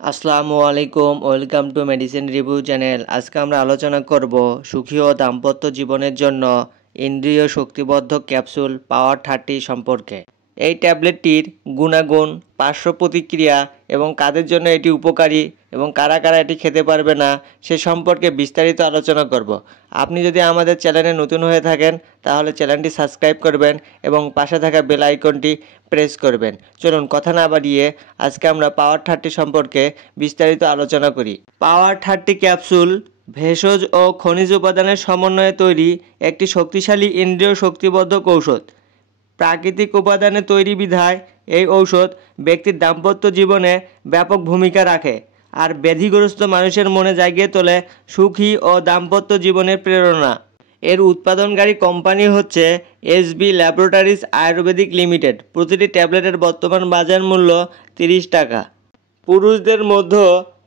আসসালামু আলাইকুম, welcome to medicine review channel. আজকে আমরা আলোচনা করব সুখী ও দাম্পত্য জীবনের জন্য ইন্দ্রিয় শক্তিবর্ধক ক্যাপসুল পাওয়ার 30 সম্পর্কে। এই ট্যাবলেটটির গুণাগুণ, পার্শ্ব প্রতিক্রিয়া এবং কাদের জন্য এটি উপকারী এবং কারা কারা এটি খেতে পারবে না সে সম্পর্কে বিস্তারিত আলোচনা করব। আপনি যদি আমাদের চ্যানেলে নতুন হয়ে থাকেন তাহলে চ্যানেলটি সাবস্ক্রাইব করবেন এবং পাশে থাকা বেল আইকনটি প্রেস করবেন। চলুন কথা না বাড়িয়ে আজকে আমরা পাওয়ার 30 সম্পর্কে বিস্তারিত আলোচনা করি। পাওয়ার 30 ক্যাপসুল ভেষজ ও খনিজ উপাদানের সমন্বয়ে তৈরি একটি শক্তিশালী ইন্দ্রিয় শক্তিবর্ধক ঔষধ। প্রাকৃতিক উপাদানে তৈরি বিধায় এই ঔষধ ব্যক্তির দাম্পত্য জীবনে ব্যাপক ভূমিকা রাখে আর ব্যাধিগ্রস্ত মানুষের মনে জাগিয়ে তোলে সুখী ও দাম্পত্য জীবনের প্রেরণা। এর উৎপাদনকারী কোম্পানি হচ্ছে এসবি ল্যাবরেটরিজ আয়ুর্বেদিক লিমিটেড। প্রতিটি ট্যাবলেটের বর্তমান বাজার মূল্য 30 টাকা। পুরুষদের মধ্যে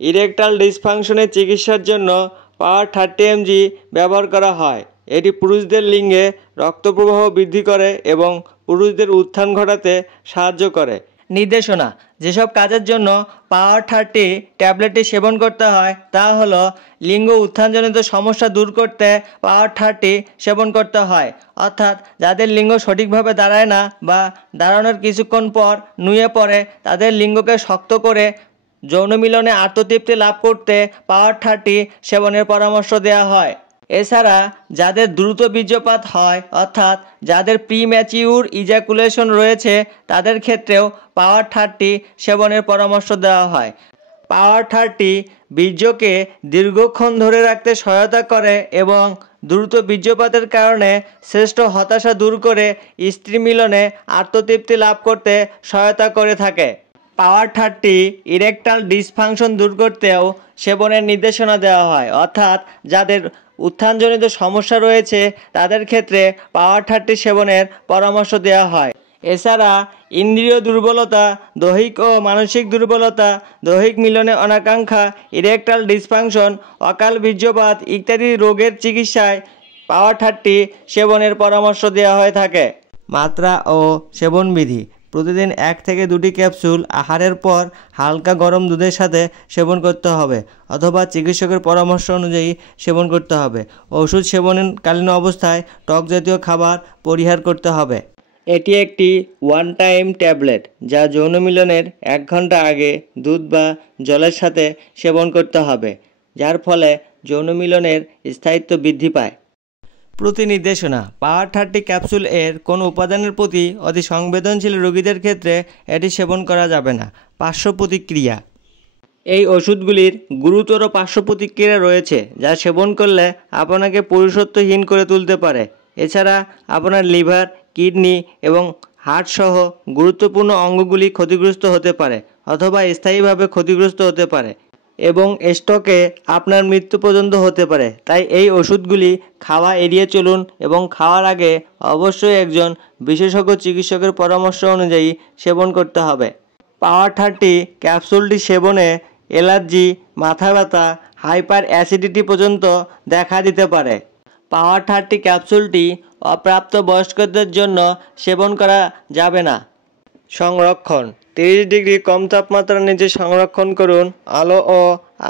ইরেকটাল ডিসফাংশনের চিকিৎসার জন্য পাওয়ার 30 mg ব্যবহার করা হয়। এটি পুরুষদের লিঙ্গে রক্তপ্রবাহ বৃদ্ধি করে এবং পুরুষদের উত্থান ঘটাতে সাহায্য করে। নির্দেশনা: যেসব কাজের জন্য পাওয়ার 30 ট্যাবলেটটি সেবন করতে হয় তা হলো লিঙ্গ উত্থানজনিত সমস্যা দূর করতে পাওয়ার 30 সেবন করতে হয়, অর্থাৎ যাদের লিঙ্গ সঠিকভাবে দাঁড়ায় না বা দাঁড়ানোর কিছুক্ষণ পর নুয়ে পড়ে তাদের লিঙ্গকে শক্ত করে যৌন মিলনে আত্মতৃপ্তি লাভ করতে পাওয়ার 30 সেবনের পরামর্শ দেওয়া হয়। এছাড়া যাদের দ্রুত বীর্যপাত হয় অর্থাৎ যাদের প্রিম্যাচিউর ইজাকুলেশন রয়েছে তাদের ক্ষেত্রেও পাওয়ার 30 সেবনের পরামর্শ দেওয়া হয়। পাওয়ার 30 বীর্যকে দীর্ঘক্ষণ ধরে রাখতে সহায়তা করে এবং দ্রুত বীর্যপাতের কারণে শ্রেষ্ঠ হতাশা দূর করে স্ত্রী মিলনে আত্মতৃপ্তি লাভ করতে সহায়তা করে থাকে। পাওয়ার 30 ইরেকটাল ডিসফাংশন দূর করতেও সেবনের নির্দেশনা দেওয়া হয়, অর্থাৎ যাদের উত্থানজনিত সমস্যা রয়েছে তাদের ক্ষেত্রে পাওয়ার 30 সেবনের পরামর্শ দেওয়া হয়। এছাড়া ইন্দ্রিয় দুর্বলতা, দৈহিক ও মানসিক দুর্বলতা, দৈহিক মিলনে অনাকাঙ্ক্ষা, ইরেকটাল ডিসফাংশন, অকাল বীর্যপাত ইত্যাদি রোগের চিকিৎসায় পাওয়ার 30 সেবনের পরামর্শ দেওয়া হয়ে থাকে। মাত্রা ও সেবনবিধি: প্রতিদিন 1 থেকে 2টি ক্যাপসুল আহারের পর হালকা গরম দুধের সাথে সেবন করতে হবে অথবা চিকিৎসকের পরামর্শ অনুযায়ী সেবন করতে হবে। ওষুধ সেবনকালীন অবস্থায় টক জাতীয় খাবার পরিহার করতে হবে। এটি একটি ওয়ান টাইম ট্যাবলেট যা যৌন মিলনের 1 ঘন্টা আগে দুধ বা জলের সাথে সেবন করতে হবে, যার ফলে যৌন মিলনের স্থায়িত্ব বৃদ্ধি পায়। প্রতি নির্দেশনা: পাওয়ার 30 ক্যাপসুল এর কোনো উপাদানের প্রতি অতি সংবেদনশীল রোগীদের ক্ষেত্রে এটি সেবন করা যাবে না। পার্শ্ব প্রতিক্রিয়া: এই ওষুধগুলির গুরুতর পার্শ্ব প্রতিক্রিয়া রয়েছে যা সেবন করলে আপনাকে পুরুষত্বহীন করে তুলতে পারে। এছাড়া আপনার লিভার, কিডনি এবং হার্ট সহ গুরুত্বপূর্ণ অঙ্গগুলি ক্ষতিগ্রস্ত হতে পারে অথবা স্থায়ীভাবে ক্ষতিগ্রস্ত হতে পারে এবং স্ট্রোকে আপনার মৃত্যু পর্যন্ত হতে পারে। তাই এই ওষুধগুলি খাওয়া এড়িয়ে চলুন এবং খাওয়ার আগে অবশ্যই একজন বিশেষজ্ঞ চিকিৎসকের পরামর্শ অনুযায়ী সেবন করতে হবে। পাওয়ার 30 ক্যাপসুলটি সেবনে অ্যালার্জি, মাথা ব্যথা, হাইপার অ্যাসিডিটি পর্যন্ত দেখা দিতে পারে। পাওয়ার 30 ক্যাপসুলটি অপ্রাপ্ত বয়স্কদের জন্য সেবন করা যাবে না। সংরক্ষণ: 30 ডিগ্রি কম তাপমাত্রার নিচে সংরক্ষণ করুন। আলো ও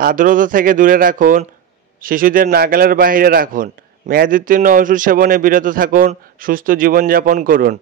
আর্দ্রতা থেকে দূরে রাখুন। শিশুদের নাগালের বাইরে রাখুন। মেয়াদোত্তীর্ণ ওষুধ সেবনে বিরত থাকুন। সুস্থ জীবনযাপন করুন।